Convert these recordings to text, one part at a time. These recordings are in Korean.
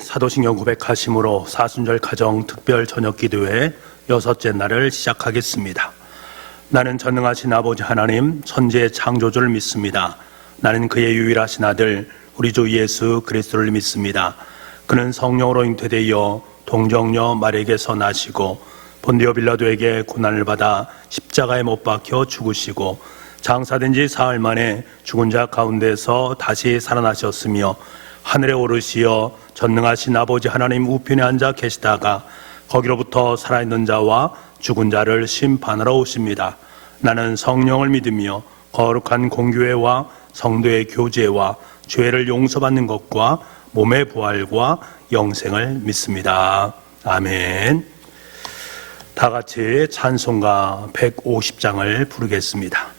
사도신경 고백하심으로 사순절 가정 특별 저녁 기도회 6째 날을 시작하겠습니다. 나는 전능하신 아버지 하나님 천지의 창조주를 믿습니다. 나는 그의 유일하신 아들 우리 주 예수 그리스도를 믿습니다. 그는 성령으로 잉태되어 동정녀 마리에게서 나시고 본디오 빌라도에게 고난을 받아 십자가에 못 박혀 죽으시고 장사된 지 사흘 만에 죽은 자 가운데서 다시 살아나셨으며 하늘에 오르시어 전능하신 아버지 하나님 우편에 앉아 계시다가 거기로부터 살아있는 자와 죽은 자를 심판하러 오십니다. 나는 성령을 믿으며 거룩한 공교회와 성도의 교제와 죄를 용서받는 것과 몸의 부활과 영생을 믿습니다. 아멘. 다 같이 찬송가 150장을 부르겠습니다.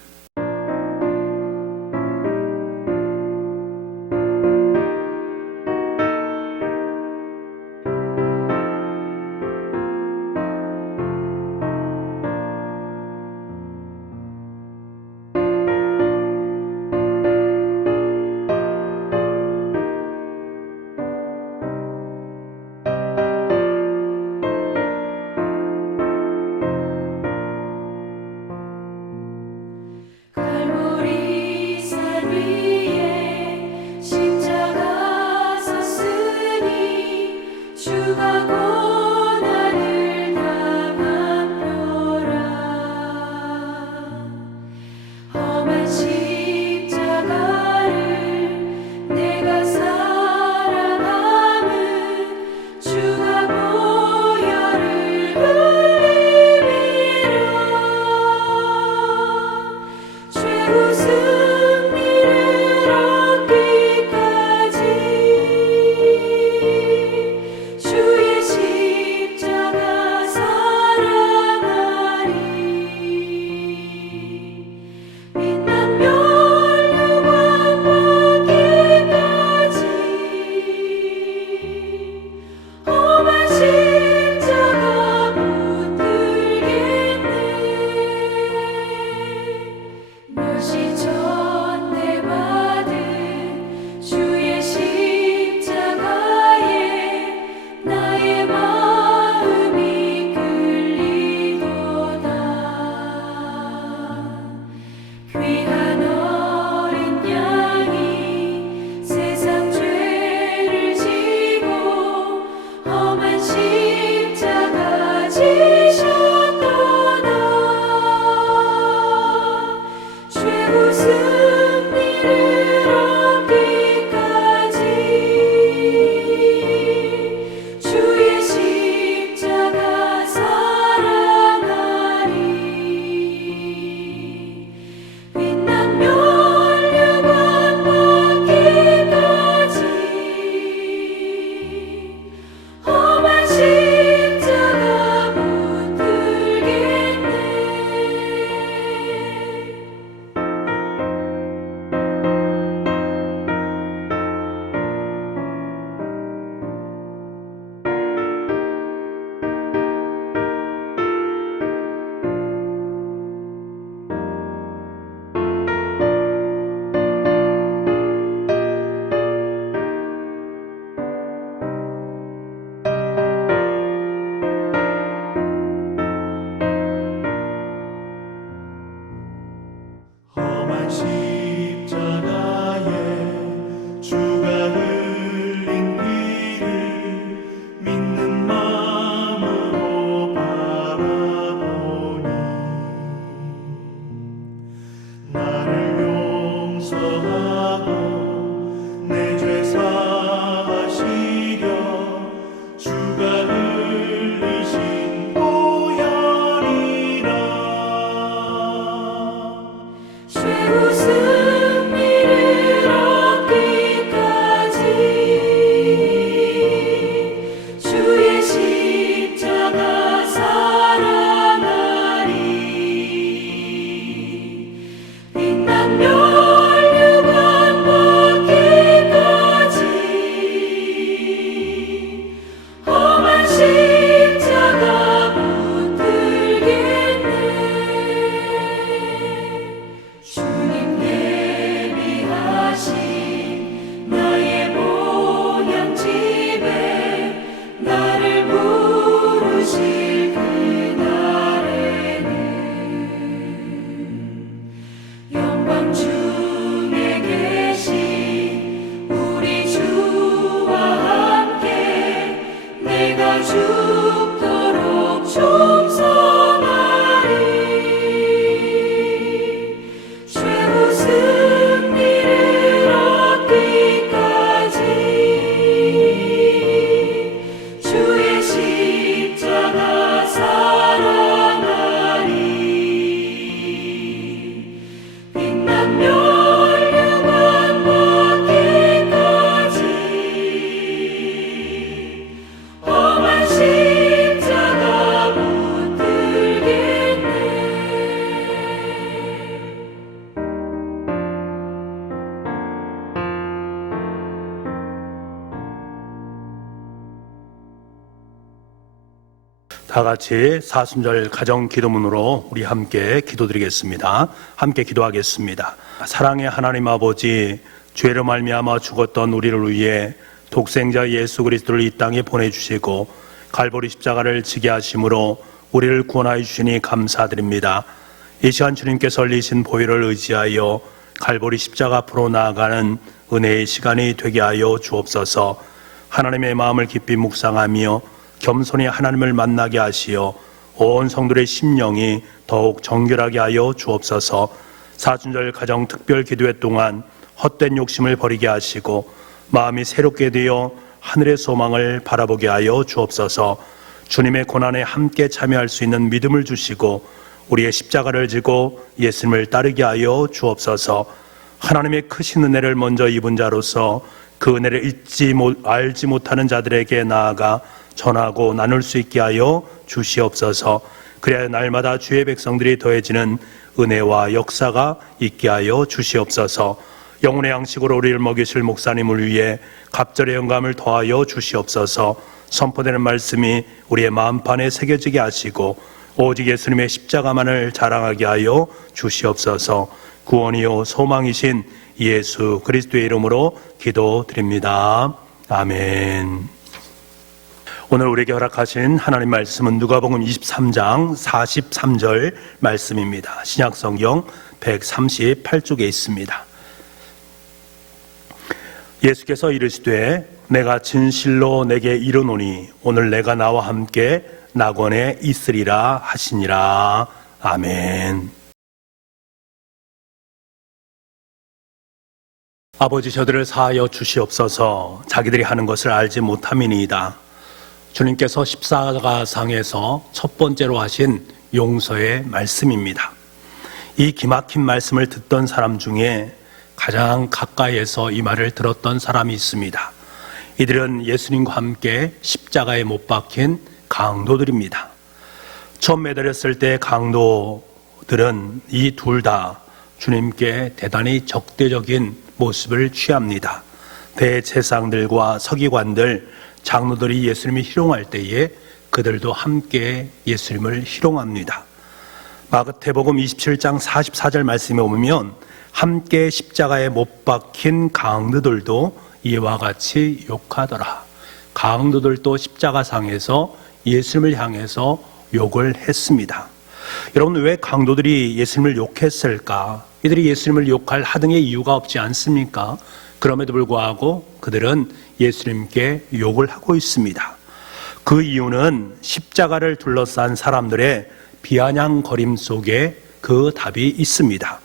죽도록 충성하리. 최후 승리를 얻기까지 주의 십자가 사랑하리. 빛난 멸류관 받기까지 험한 십자가 붙들겠네. 다 같이 사순절 가정 기도문으로 우리 함께 기도드리겠습니다. 함께 기도하겠습니다. 사랑의 하나님 아버지, 죄로 말미암아 죽었던 우리를 위해 독생자 예수 그리스도를 이 땅에 보내주시고 갈보리 십자가를 지게 하심으로 우리를 구원하여 주시니 감사드립니다. 이 시간 주님께서 흘리신 보혈을 의지하여 갈보리 십자가 앞으로 나아가는 은혜의 시간이 되게 하여 주옵소서. 하나님의 마음을 깊이 묵상하며 겸손히 하나님을 만나게 하시어 온 성도의 심령이 더욱 정결하게 하여 주옵소서. 사순절 가정 특별 기도회 동안 헛된 욕심을 버리게 하시고 마음이 새롭게 되어 하늘의 소망을 바라보게 하여 주옵소서. 주님의 고난에 함께 참여할 수 있는 믿음을 주시고 우리의 십자가를 지고 예수님을 따르게 하여 주옵소서. 하나님의 크신 은혜를 먼저 입은 자로서 그 은혜를 알지 못하는 자들에게 나아가 전하고 나눌 수 있게 하여 주시옵소서. 그래야 날마다 주의 백성들이 더해지는 은혜와 역사가 있게 하여 주시옵소서. 영혼의 양식으로 우리를 먹이실 목사님을 위해 갑절의 영감을 더하여 주시옵소서. 선포되는 말씀이 우리의 마음판에 새겨지게 하시고 오직 예수님의 십자가만을 자랑하게 하여 주시옵소서. 구원이요 소망이신 예수 그리스도의 이름으로 기도드립니다. 아멘. 오늘 우리에게 허락하신 하나님 말씀은 누가복음 23장 43절 말씀입니다. 신약성경 138쪽에 있습니다. 예수께서 이르시되 내가 진실로 내게 이르노니 오늘 내가 나와 함께 낙원에 있으리라 하시니라. 아멘. 아버지, 저들을 사하여 주시옵소서. 자기들이 하는 것을 알지 못함이니이다. 주님께서 십자가상에서 첫 번째로 하신 용서의 말씀입니다. 이 기막힌 말씀을 듣던 사람 중에 가장 가까이에서 이 말을 들었던 사람이 있습니다. 이들은 예수님과 함께 십자가에 못 박힌 강도들입니다. 처음 매달렸을 때 강도들은 이 둘 다 주님께 대단히 적대적인 모습을 취합니다. 대제사장들과 서기관들, 장로들이 예수님을 희롱할 때에 그들도 함께 예수님을 희롱합니다. 마태복음 27장 44절 말씀에 보면 함께 십자가에 못 박힌 강도들도 이와 같이 욕하더라. 강도들도 십자가상에서 예수님을 향해서 욕을 했습니다. 여러분, 왜 강도들이 예수님을 욕했을까? 이들이 예수님을 욕할 하등의 이유가 없지 않습니까? 그럼에도 불구하고 그들은 예수님께 욕을 하고 있습니다. 그 이유는 십자가를 둘러싼 사람들의 비아냥거림 속에 그 답이 있습니다.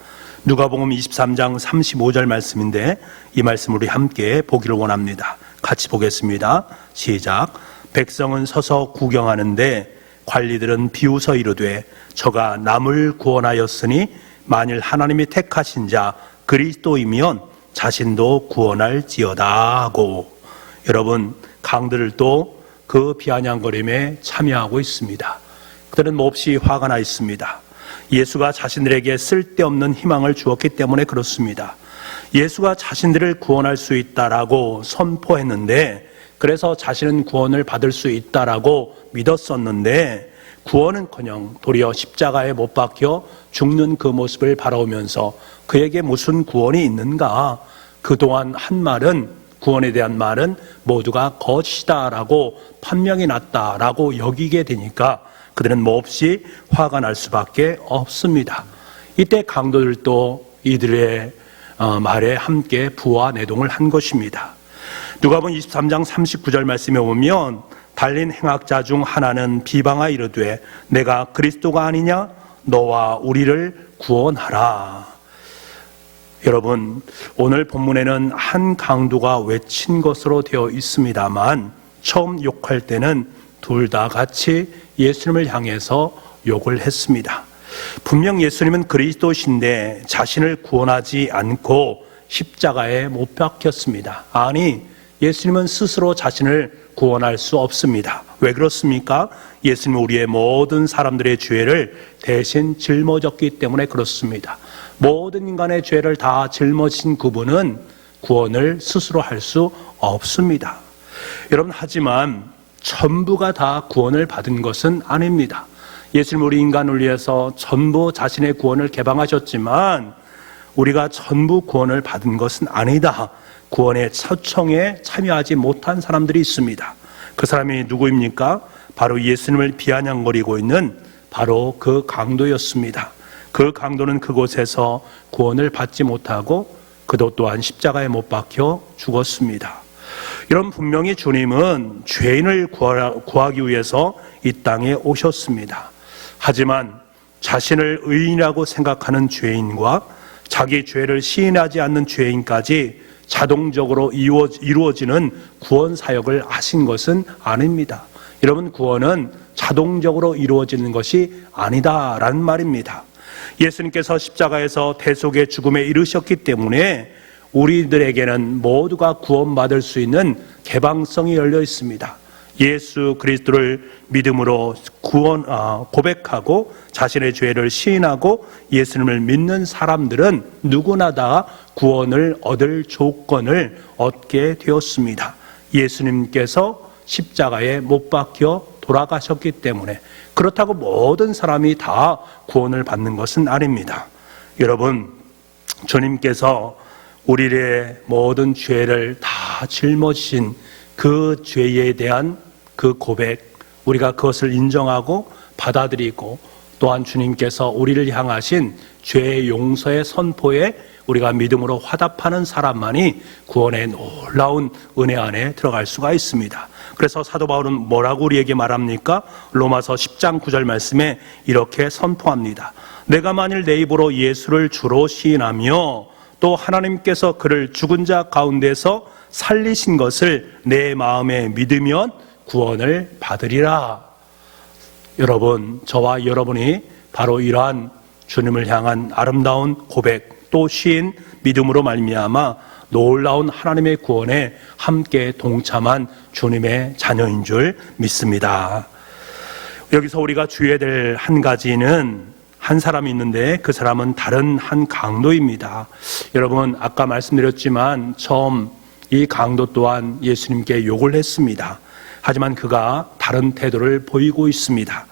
누가복음 23장 35절 말씀인데 이 말씀 우리 함께 보기를 원합니다. 같이 보겠습니다. 시작. 백성은 서서 구경하는데 관리들은 비웃어 이르되 저가 남을 구원하였으니 만일 하나님이 택하신 자 그리스도이면 자신도 구원할지어다 하고, 여러분, 강들도 그 비아냥거림에 참여하고 있습니다. 그들은 몹시 화가 나 있습니다. 예수가 자신들에게 쓸데없는 희망을 주었기 때문에 그렇습니다. 예수가 자신들을 구원할 수 있다라고 선포했는데, 그래서 자신은 구원을 받을 수 있다라고 믿었었는데, 구원은커녕 도리어 십자가에 못 박혀 죽는 그 모습을 바라보면서 그에게 무슨 구원이 있는가? 그동안 한 말은, 구원에 대한 말은 모두가 거짓이다라고 판명이 났다라고 여기게 되니까 그들은 몹시 화가 날 수밖에 없습니다. 이때 강도들도 이들의 말에 함께 부와 내동을 한 것입니다. 누가복음 23장 39절 말씀에 보면 달린 행악자 중 하나는 비방하 이르되 내가 그리스도가 아니냐? 너와 우리를 구원하라. 여러분, 오늘 본문에는 한 강도가 외친 것으로 되어 있습니다만 처음 욕할 때는 둘 다 같이 예수님을 향해서 욕을 했습니다. 분명 예수님은 그리스도신데 자신을 구원하지 않고 십자가에 못 박혔습니다. 아니, 예수님은 스스로 자신을 구원할 수 없습니다. 왜 그렇습니까? 예수님은 우리의 모든 사람들의 죄를 대신 짊어졌기 때문에 그렇습니다. 모든 인간의 죄를 다 짊어진 그분은 구원을 스스로 할 수 없습니다. 여러분, 하지만 전부가 다 구원을 받은 것은 아닙니다. 예수님 우리 인간을 위해서 전부 자신의 구원을 개방하셨지만 우리가 전부 구원을 받은 것은 아니다. 구원의 초청에 참여하지 못한 사람들이 있습니다. 그 사람이 누구입니까? 바로 예수님을 비아냥거리고 있는 바로 그 강도였습니다. 그 강도는 그곳에서 구원을 받지 못하고 그도 또한 십자가에 못 박혀 죽었습니다. 이런 분명히 주님은 죄인을 구하기 위해서 이 땅에 오셨습니다. 하지만 자신을 의인이라고 생각하는 죄인과 자기 죄를 시인하지 않는 죄인까지 자동적으로 이루어지는 구원 사역을 하신 것은 아닙니다. 여러분, 구원은 자동적으로 이루어지는 것이 아니다라는 말입니다. 예수님께서 십자가에서 대속의 죽음에 이르셨기 때문에 우리들에게는 모두가 구원받을 수 있는 개방성이 열려 있습니다. 예수 그리스도를 믿음으로 고백하고 자신의 죄를 시인하고 예수님을 믿는 사람들은 누구나 다 구원을 얻을 조건을 얻게 되었습니다. 예수님께서 십자가에 못 박혀 돌아가셨기 때문에. 그렇다고 모든 사람이 다 구원을 받는 것은 아닙니다. 여러분, 주님께서 우리의 모든 죄를 다 짊어지신 그 죄에 대한 그 고백, 우리가 그것을 인정하고 받아들이고 또한 주님께서 우리를 향하신 죄의 용서의 선포에 우리가 믿음으로 화답하는 사람만이 구원의 놀라운 은혜 안에 들어갈 수가 있습니다. 그래서 사도 바울은 뭐라고 우리에게 말합니까? 로마서 10장 9절 말씀에 이렇게 선포합니다. 내가 만일 내 입으로 예수를 주로 시인하며 또 하나님께서 그를 죽은 자 가운데서 살리신 것을 내 마음에 믿으면 구원을 받으리라. 여러분, 저와 여러분이 바로 이러한 주님을 향한 아름다운 고백 또 시인 믿음으로 말미암아 놀라운 하나님의 구원에 함께 동참한 주님의 자녀인 줄 믿습니다. 여기서 우리가 주의해야 될 한 가지는 한 사람이 있는데 그 사람은 다른 한 강도입니다. 여러분, 아까 말씀드렸지만 처음 이 강도 또한 예수님께 욕을 했습니다. 하지만 그가 다른 태도를 보이고 있습니다.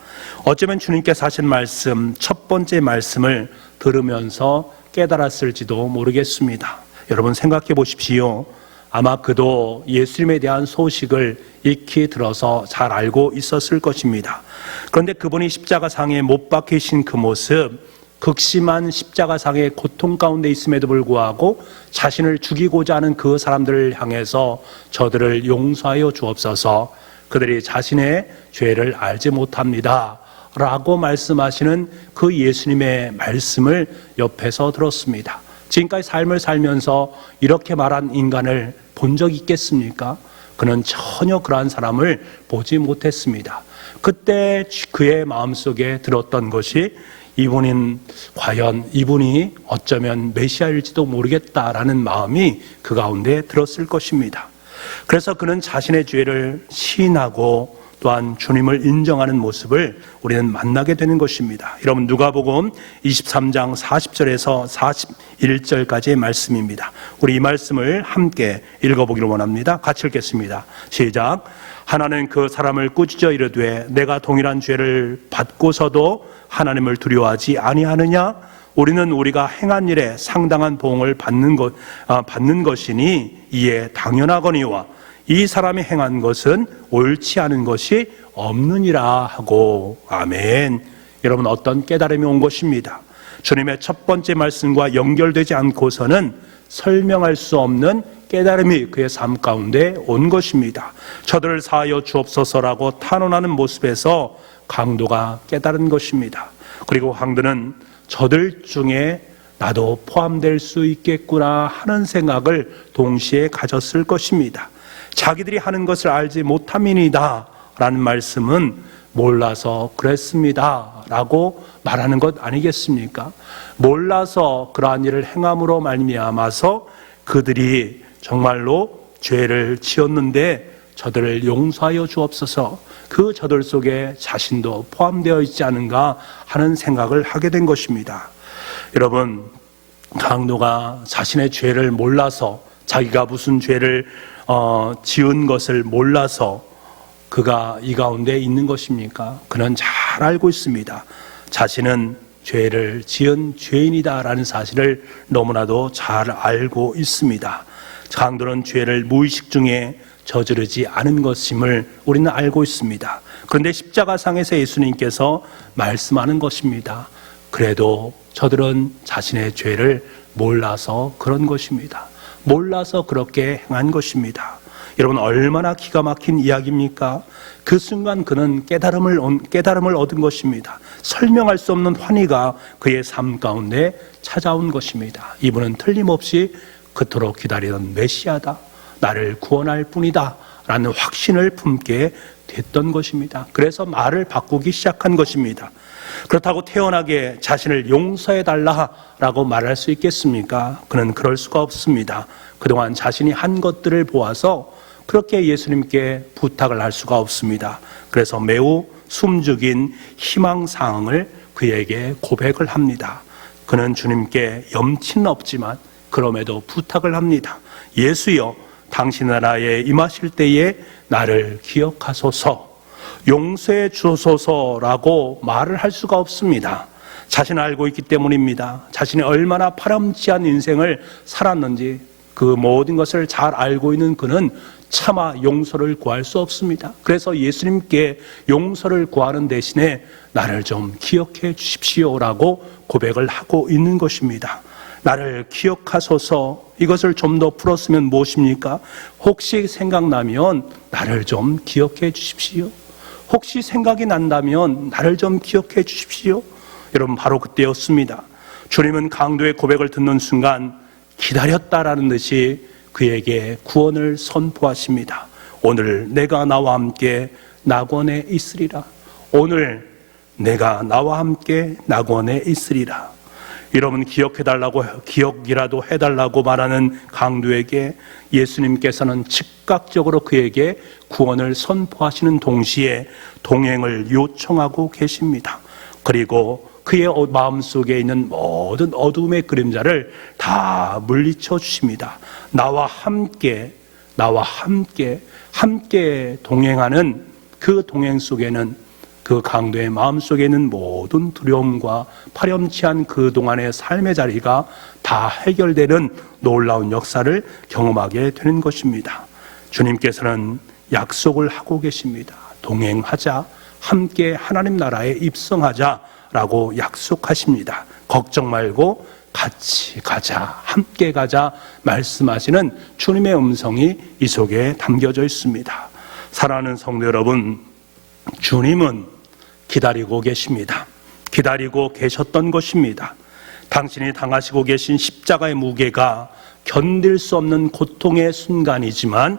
어쩌면 주님께서 하신 말씀, 첫 번째 말씀을 들으면서 깨달았을지도 모르겠습니다. 여러분, 생각해 보십시오. 아마 그도 예수님에 대한 소식을 익히 들어서 잘 알고 있었을 것입니다. 그런데 그분이 십자가상에 못 박히신 그 모습, 극심한 십자가상의 고통 가운데 있음에도 불구하고 자신을 죽이고자 하는 그 사람들을 향해서 저들을 용서하여 주옵소서, 그들이 자신의 죄를 알지 못합니다 라고 말씀하시는 그 예수님의 말씀을 옆에서 들었습니다. 지금까지 삶을 살면서 이렇게 말한 인간을 본 적 있겠습니까? 그는 전혀 그러한 사람을 보지 못했습니다. 그때 그의 마음속에 들었던 것이 과연 이분이 어쩌면 메시아일지도 모르겠다라는 마음이 그 가운데 들었을 것입니다. 그래서 그는 자신의 죄를 시인하고 또한 주님을 인정하는 모습을 우리는 만나게 되는 것입니다. 여러분, 누가복음 23장 40절에서 41절까지의 말씀입니다. 우리 이 말씀을 함께 읽어보기를 원합니다. 같이 읽겠습니다. 시작. 하나는 그 사람을 꾸짖어 이르되 내가 동일한 죄를 받고서도 하나님을 두려워하지 아니하느냐? 우리는 우리가 행한 일에 상당한 보응을 받는 것이니 이에 당연하거니와 이 사람이 행한 것은 옳지 않은 것이 없느니라 하고. 아멘. 여러분, 어떤 깨달음이 온 것입니다. 주님의 첫 번째 말씀과 연결되지 않고서는 설명할 수 없는 깨달음이 그의 삶 가운데 온 것입니다. 저들을 사하여 주옵소서라고 탄원하는 모습에서 강도가 깨달은 것입니다. 그리고 강도는 저들 중에 나도 포함될 수 있겠구나 하는 생각을 동시에 가졌을 것입니다. 자기들이 하는 것을 알지 못함이니다 라는 말씀은 몰라서 그랬습니다 라고 말하는 것 아니겠습니까? 몰라서 그러한 일을 행함으로 말미암아서 그들이 정말로 죄를 지었는데 저들을 용서하여 주옵소서, 그 저들 속에 자신도 포함되어 있지 않은가 하는 생각을 하게 된 것입니다. 여러분, 강도가 자신의 죄를 몰라서, 자기가 무슨 죄를 지은 것을 몰라서 그가 이 가운데 있는 것입니까? 그는 잘 알고 있습니다. 자신은 죄를 지은 죄인이다라는 사실을 너무나도 잘 알고 있습니다. 강도는 죄를 무의식 중에 저지르지 않은 것임을 우리는 알고 있습니다. 그런데 십자가상에서 예수님께서 말씀하는 것입니다. 그래도 저들은 자신의 죄를 몰라서 그런 것입니다. 몰라서 그렇게 행한 것입니다. 여러분, 얼마나 기가 막힌 이야기입니까? 그 순간 그는 깨달음을 얻은 것입니다. 설명할 수 없는 환희가 그의 삶 가운데 찾아온 것입니다. 이분은 틀림없이 그토록 기다리던 메시아다, 나를 구원할 뿐이다 라는 확신을 품게 됐던 것입니다. 그래서 말을 바꾸기 시작한 것입니다. 그렇다고 태연하게 자신을 용서해달라고 말할 수 있겠습니까? 그는 그럴 수가 없습니다. 그동안 자신이 한 것들을 보아서 그렇게 예수님께 부탁을 할 수가 없습니다. 그래서 매우 숨죽인 희망사항을 그에게 고백을 합니다. 그는 주님께 염치는 없지만 그럼에도 부탁을 합니다. 예수여, 당신 나라에 임하실 때에 나를 기억하소서, 용서해 주소서라고 말을 할 수가 없습니다. 자신을 알고 있기 때문입니다. 자신이 얼마나 파렴치한 인생을 살았는지 그 모든 것을 잘 알고 있는 그는 차마 용서를 구할 수 없습니다. 그래서 예수님께 용서를 구하는 대신에 나를 좀 기억해 주십시오라고 고백을 하고 있는 것입니다. 나를 기억하소서, 이것을 좀 더 풀었으면 무엇입니까? 혹시 생각나면 나를 좀 기억해 주십시오. 혹시 생각이 난다면 나를 좀 기억해 주십시오. 여러분, 바로 그때였습니다. 주님은 강도의 고백을 듣는 순간 기다렸다라는 듯이 그에게 구원을 선포하십니다. 오늘 내가 나와 함께 낙원에 있으리라. 오늘 내가 나와 함께 낙원에 있으리라. 여러분, 기억이라도 해달라고 말하는 강도에게 예수님께서는 즉각적으로 그에게 구원을 선포하시는 동시에 동행을 요청하고 계십니다. 그리고 그의 마음속에 있는 모든 어둠의 그림자를 다 물리쳐 주십니다. 나와 함께 동행하는 그 동행 속에는 그 강도의 마음속에 있는 모든 두려움과 파렴치한 그동안의 삶의 자리가 다 해결되는 놀라운 역사를 경험하게 되는 것입니다. 주님께서는 약속을 하고 계십니다. 동행하자, 함께 하나님 나라에 입성하자라고 약속하십니다. 걱정 말고 같이 가자, 함께 가자 말씀하시는 주님의 음성이 이 속에 담겨져 있습니다. 사랑하는 성도 여러분, 주님은 기다리고 계십니다. 기다리고 계셨던 것입니다. 당신이 당하시고 계신 십자가의 무게가 견딜 수 없는 고통의 순간이지만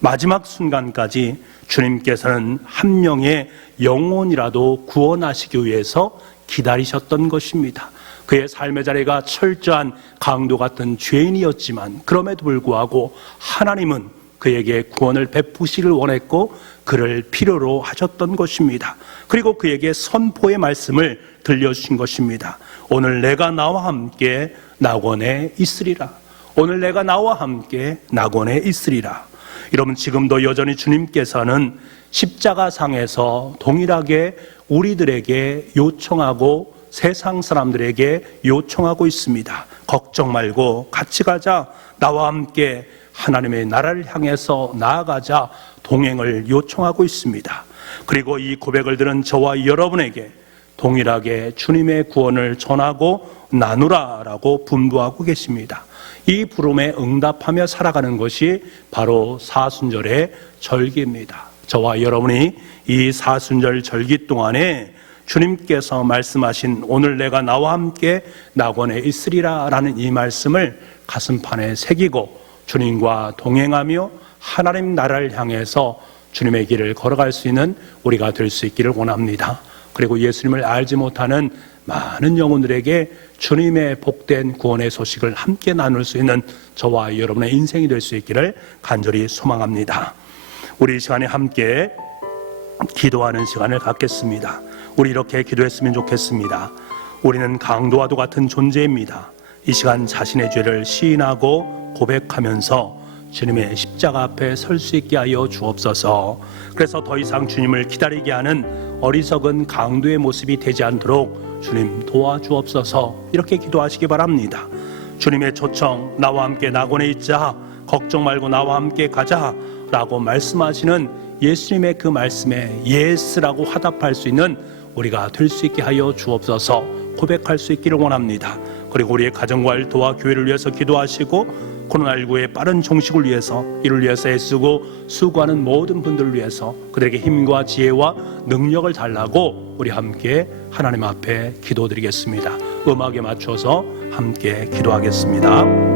마지막 순간까지 주님께서는 한 명의 영혼이라도 구원하시기 위해서 기다리셨던 것입니다. 그의 삶의 자리가 철저한 강도 같은 죄인이었지만 그럼에도 불구하고 하나님은 그에게 구원을 베푸시기를 원했고 그를 필요로 하셨던 것입니다. 그리고 그에게 선포의 말씀을 들려주신 것입니다. 오늘 내가 나와 함께 낙원에 있으리라. 오늘 내가 나와 함께 낙원에 있으리라. 여러분, 지금도 여전히 주님께서는 십자가상에서 동일하게 우리들에게 요청하고 세상 사람들에게 요청하고 있습니다. 걱정 말고 같이 가자. 나와 함께 하나님의 나라를 향해서 나아가자. 동행을 요청하고 있습니다. 그리고 이 고백을 들은 저와 여러분에게 동일하게 주님의 구원을 전하고 나누라라고 분부하고 계십니다. 이 부름에 응답하며 살아가는 것이 바로 사순절의 절기입니다. 저와 여러분이 이 사순절 절기 동안에 주님께서 말씀하신 오늘 내가 나와 함께 낙원에 있으리라 라는 이 말씀을 가슴판에 새기고 주님과 동행하며 하나님 나라를 향해서 주님의 길을 걸어갈 수 있는 우리가 될 수 있기를 원합니다. 그리고 예수님을 알지 못하는 많은 영혼들에게 주님의 복된 구원의 소식을 함께 나눌 수 있는 저와 여러분의 인생이 될 수 있기를 간절히 소망합니다. 우리 이 시간에 함께 기도하는 시간을 갖겠습니다. 우리 이렇게 기도했으면 좋겠습니다. 우리는 강도와도 같은 존재입니다. 이 시간 자신의 죄를 시인하고 고백하면서 주님의 십자가 앞에 설 수 있게 하여 주옵소서. 그래서 더 이상 주님을 기다리게 하는 어리석은 강도의 모습이 되지 않도록 주님 도와주옵소서. 이렇게 기도하시기 바랍니다. 주님의 초청, 나와 함께 낙원에 있자, 걱정 말고 나와 함께 가자 라고 말씀하시는 예수님의 그 말씀에 예스라고 화답할 수 있는 우리가 될 수 있게 하여 주옵소서. 고백할 수 있기를 원합니다. 그리고 우리의 가정과 일터와 교회를 위해서 기도하시고 코로나19의 빠른 종식을 위해서, 이를 위해서 애쓰고 수고하는 모든 분들을 위해서 그들에게 힘과 지혜와 능력을 달라고 우리 함께 하나님 앞에 기도드리겠습니다. 음악에 맞춰서 함께 기도하겠습니다.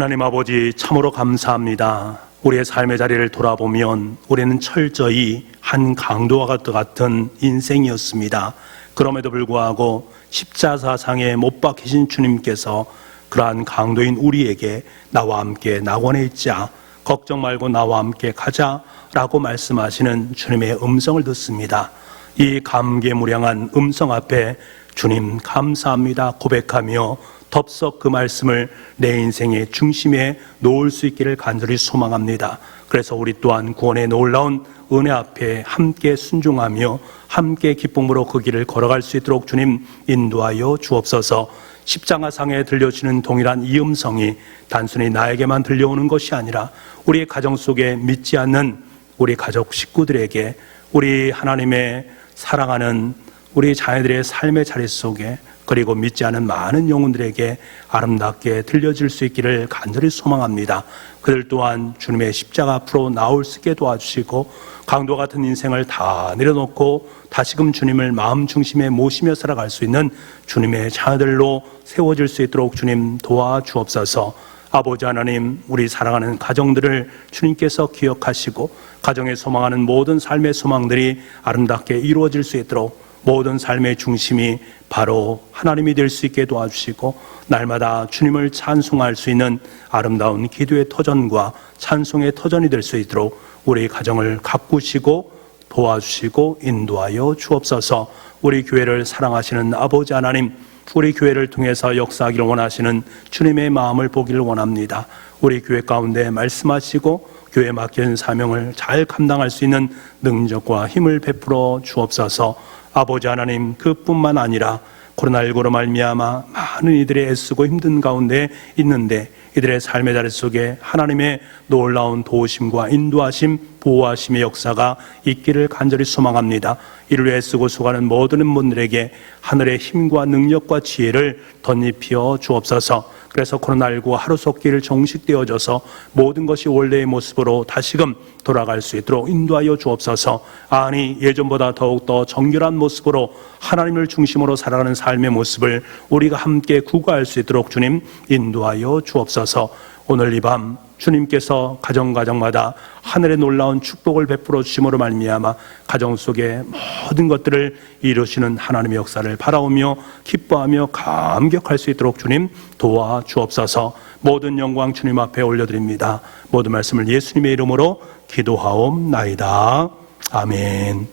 하나님 아버지, 참으로 감사합니다. 우리의 삶의 자리를 돌아보면 우리는 철저히 한 강도와 같은 인생이었습니다. 그럼에도 불구하고 십자가상에 못 박히신 주님께서 그러한 강도인 우리에게 나와 함께 낙원에 있자, 걱정 말고 나와 함께 가자라고 말씀하시는 주님의 음성을 듣습니다. 이 감개무량한 음성 앞에 주님 감사합니다 고백하며 덥석 그 말씀을 내 인생의 중심에 놓을 수 있기를 간절히 소망합니다. 그래서 우리 또한 구원의 놀라운 은혜 앞에 함께 순종하며 함께 기쁨으로 그 길을 걸어갈 수 있도록 주님 인도하여 주옵소서. 십자가상에 들려지는 동일한 이 음성이 단순히 나에게만 들려오는 것이 아니라 우리의 가정 속에 믿지 않는 우리 가족 식구들에게, 우리 하나님의 사랑하는 우리 자녀들의 삶의 자리 속에, 그리고 믿지 않은 많은 영혼들에게 아름답게 들려질 수 있기를 간절히 소망합니다. 그들 또한 주님의 십자가 앞으로 나올 수 있게 도와주시고, 강도 같은 인생을 다 내려놓고 다시금 주님을 마음 중심에 모시며 살아갈 수 있는 주님의 자녀들로 세워질 수 있도록 주님 도와주옵소서. 아버지 하나님, 우리 사랑하는 가정들을 주님께서 기억하시고 가정에 소망하는 모든 삶의 소망들이 아름답게 이루어질 수 있도록 모든 삶의 중심이 바로 하나님이 될 수 있게 도와주시고, 날마다 주님을 찬송할 수 있는 아름다운 기도의 터전과 찬송의 터전이 될 수 있도록 우리 가정을 가꾸시고 도와주시고 인도하여 주옵소서. 우리 교회를 사랑하시는 아버지 하나님, 우리 교회를 통해서 역사하기를 원하시는 주님의 마음을 보기를 원합니다. 우리 교회 가운데 말씀하시고 교회에 맡겨진 사명을 잘 감당할 수 있는 능력과 힘을 베풀어 주옵소서. 아버지 하나님, 그뿐만 아니라 코로나19로 말미암아 많은 이들이 애쓰고 힘든 가운데 있는데 이들의 삶의 자리 속에 하나님의 놀라운 도우심과 인도하심, 보호하심의 역사가 있기를 간절히 소망합니다. 이를 위해 애쓰고 수고하는 모든 분들에게 하늘의 힘과 능력과 지혜를 덧입혀 주옵소서. 그래서 코로나19 하루속기를 종식되어져서 모든 것이 원래의 모습으로 다시금 돌아갈 수 있도록 인도하여 주옵소서. 아니, 예전보다 더욱더 정결한 모습으로 하나님을 중심으로 살아가는 삶의 모습을 우리가 함께 구가할 수 있도록 주님 인도하여 주옵소서. 오늘 이 밤 주님께서 가정마다 하늘의 놀라운 축복을 베풀어 주심으로 말미암아 가정 속에 모든 것들을 이루시는 하나님의 역사를 바라오며 기뻐하며 감격할 수 있도록 주님 도와주옵소서. 모든 영광 주님 앞에 올려드립니다. 모든 말씀을 예수님의 이름으로 기도하옵나이다. 아멘.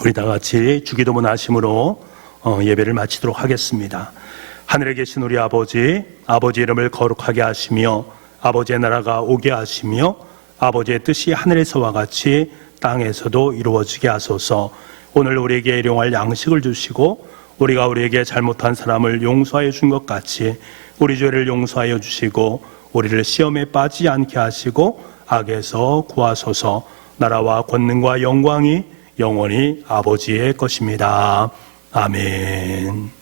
우리 다 같이 주기도문 하심으로 예배를 마치도록 하겠습니다. 하늘에 계신 우리 아버지, 아버지 이름을 거룩하게 하시며 아버지의 나라가 오게 하시며 아버지의 뜻이 하늘에서와 같이 땅에서도 이루어지게 하소서. 오늘 우리에게 일용할 양식을 주시고 우리가 우리에게 잘못한 사람을 용서하여 준 것 같이 우리 죄를 용서하여 주시고 우리를 시험에 빠지지 않게 하시고 악에서 구하소서. 나라와 권능과 영광이 영원히 아버지의 것입니다. 아멘.